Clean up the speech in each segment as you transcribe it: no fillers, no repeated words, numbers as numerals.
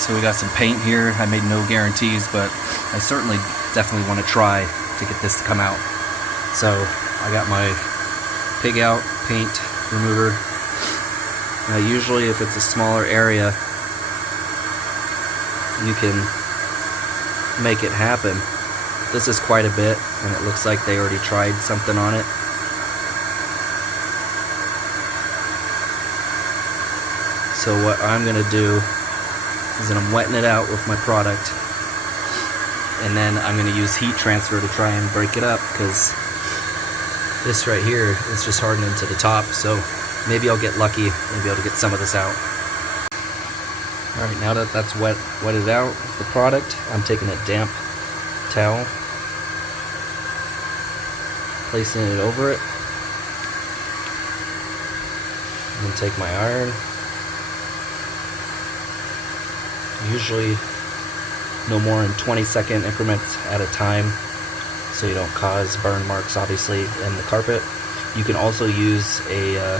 So we got some paint here. I made no guarantees, but I certainly definitely want to try to get this to come out. So I got my pig out paint remover. Now usually if it's a smaller area, you can make it happen. This is quite a bit, and it looks like they already tried something on it. So what I'm gonna do is that I'm wetting it out with my product, and then I'm gonna use heat transfer to try and break it up, because this right here is just hardening to the top. So maybe I'll get lucky, maybe I'll get some of this out. Alright, now that that's wetted out, the product, I'm taking a damp towel, placing it over it, and then take my iron. Usually no more than 20-second increments at a time, so you don't cause burn marks obviously in the carpet. You can also use a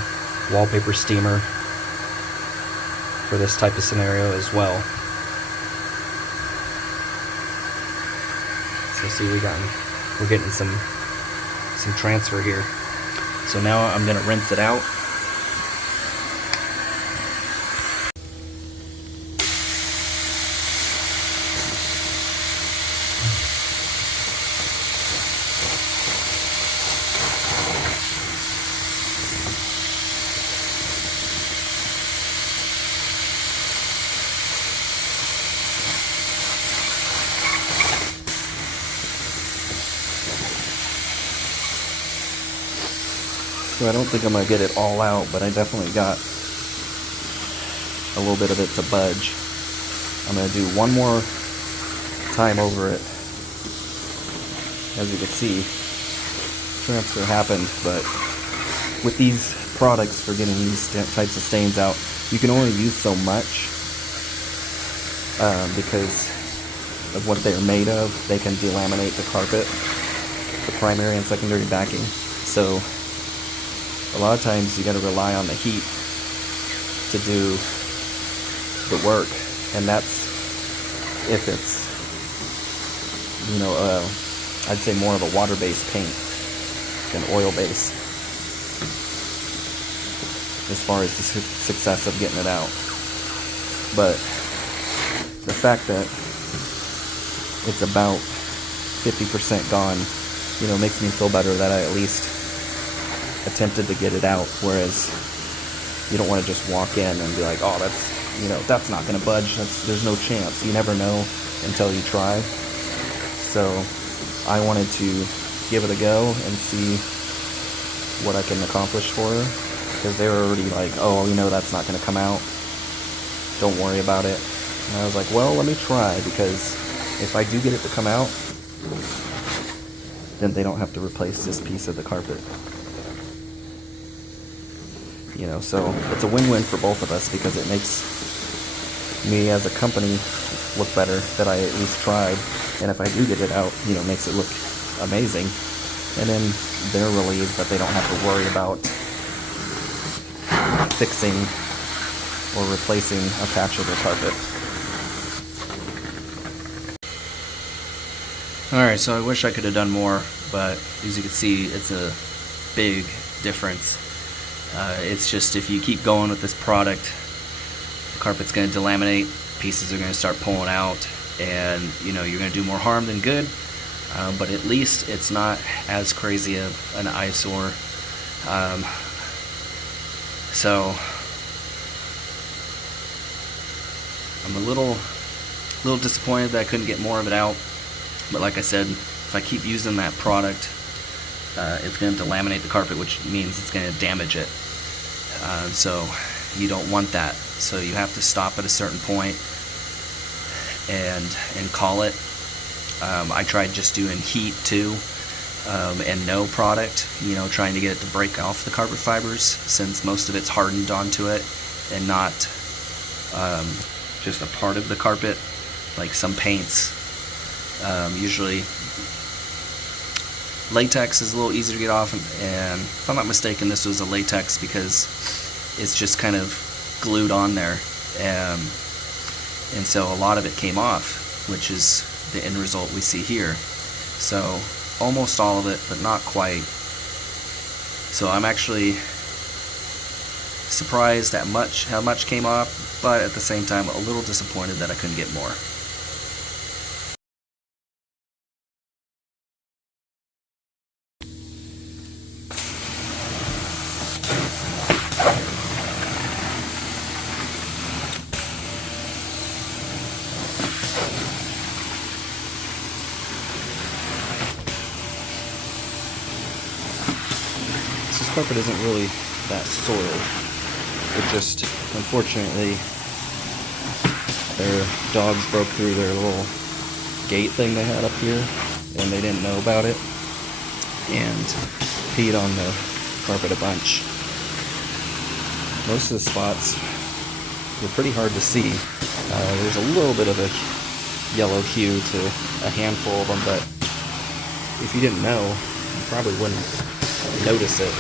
wallpaper steamer for this type of scenario as well. So see, we're getting some transfer here. So now I'm gonna rinse it out. So I don't think I'm going to get it all out, but I definitely got a little bit of it to budge. I'm going to do one more time over it. As you can see, transfer happened, but with these products for getting these types of stains out, you can only use so much because of what they're made of. They can delaminate the carpet, the primary and secondary backing. So a lot of times you got to rely on the heat to do the work, and that's if it's, you know, I'd say more of a water-based paint than oil-based as far as the success of getting it out. But the fact that it's about 50% gone, you know, makes me feel better that I at least attempted to get it out, whereas you don't want to just walk in and be like, oh, that's, you know, that's not going to budge. There's no chance. You never know until you try. So I wanted to give it a go and see what I can accomplish for her, because they were already like, oh, you know, that's not going to come out. Don't worry about it. And I was like, well, let me try, because if I do get it to come out, then they don't have to replace this piece of the carpet. You know, so it's a win-win for both of us, because it makes me as a company look better that I at least tried, and if I do get it out, you know, makes it look amazing, and then they're relieved that they don't have to worry about fixing or replacing a patch of their carpet. Alright, so I wish I could have done more, but as you can see, it's a big difference. It's just, if you keep going with this product, the carpet's going to delaminate, pieces are going to start pulling out, and you know, you're going to do more harm than good. But at least it's not as crazy of an eyesore. So I'm a little disappointed that I couldn't get more of it out. But like I said, if I keep using that product, it's going to delaminate the carpet, which means it's going to damage it. So you don't want that. So you have to stop at a certain point and call it. I tried just doing heat too, and no product, you know, trying to get it to break off the carpet fibers, since most of it's hardened onto it and not just a part of the carpet, like some paints. Usually latex is a little easier to get off, and if I'm not mistaken, this was a latex because it's just kind of glued on there. and so a lot of it came off, which is the end result we see here. So almost all of it, but not quite. So I'm actually surprised at how much came off, but at the same time a little disappointed that I couldn't get more. This carpet isn't really that soiled. It just, unfortunately, their dogs broke through their little gate thing they had up here, and they didn't know about it, and peed on the carpet a bunch. Most of the spots were pretty hard to see. There's a little bit of a yellow hue to a handful of them, but if you didn't know, you probably wouldn't notice it,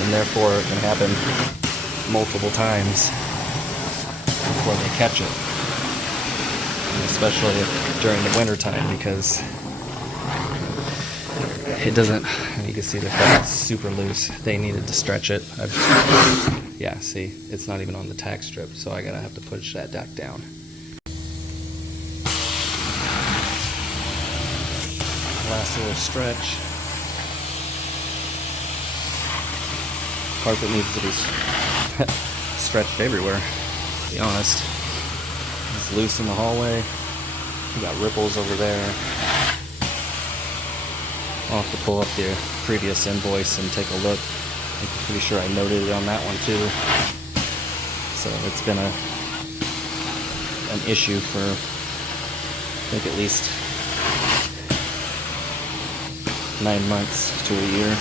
and therefore it can happen multiple times before they catch it, and especially during the winter time, because it doesn't, you can see the carpet's super loose. They needed to stretch it. Yeah, see, it's not even on the tack strip, so I gotta have to push that deck down. Last little stretch. Carpet needs to be stretched everywhere, to be honest. It's loose in the hallway. We got ripples over there. I'll have to pull up the previous invoice and take a look. I'm pretty sure I noted it on that one too. So it's been an issue for, I think, at least 9 months to a year.